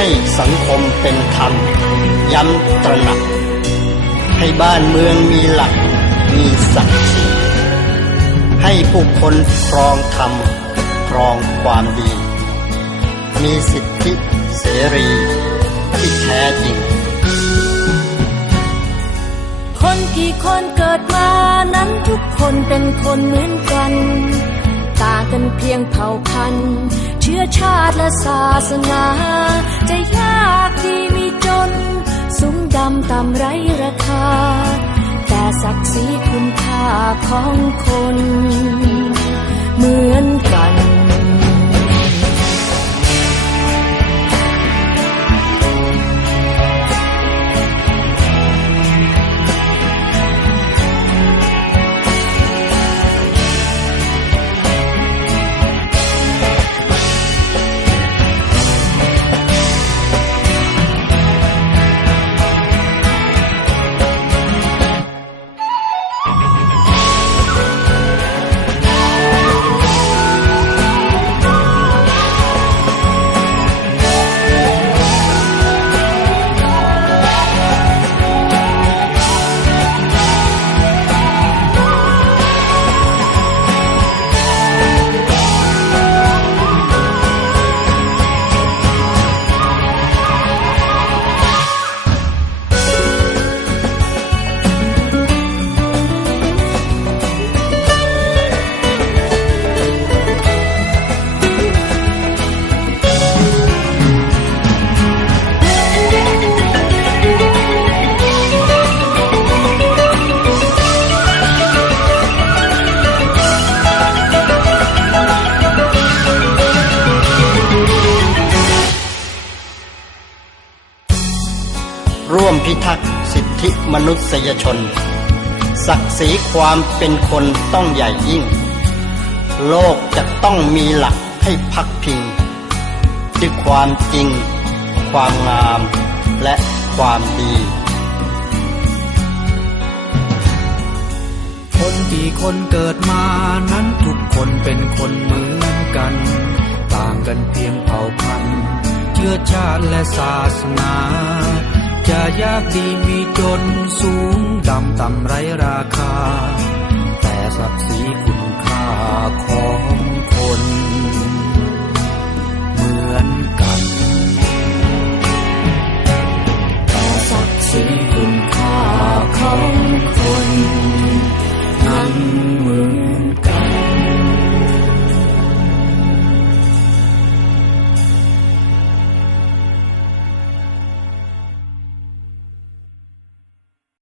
ให้สังคมเป็นธรรม ย้ำตระหนัก ให้บ้านเมืองมีหลัก มีศักดิ์ศรีให้ผู้คนครองธรรม ครองความดี มีสิทธิเสรีที่แท้จริง คนกี่คนเกิดมานั้นทุกคนเป็นคนเหมือนกัน พียงเผ่าพันธุ์เชื้อชาติและศาสนา จะยากดีมีจน สูงดำต่ำไรราคา แต่ศักดิ์ศรีคุณค่าของคน เหมือนกัน พิทักษ์สิทธิมนุษยชน ศักดิ์ศรีความเป็นคนต้องใหญ่ยิ่ง โลกจะต้องมีหลักให้พักพิงด้วยความจริง ความงาม และความดี คนกี่คนเกิดมานั้นทุกคนเป็นคนเหมือนกัน ต่างกันเพียงเผ่าพันธุ์เชื้อชาติและศาสนา จะยากดีมีจนสูงดำต่ำไรราคา แต่ศักดิ์ศรีคุณค่าของ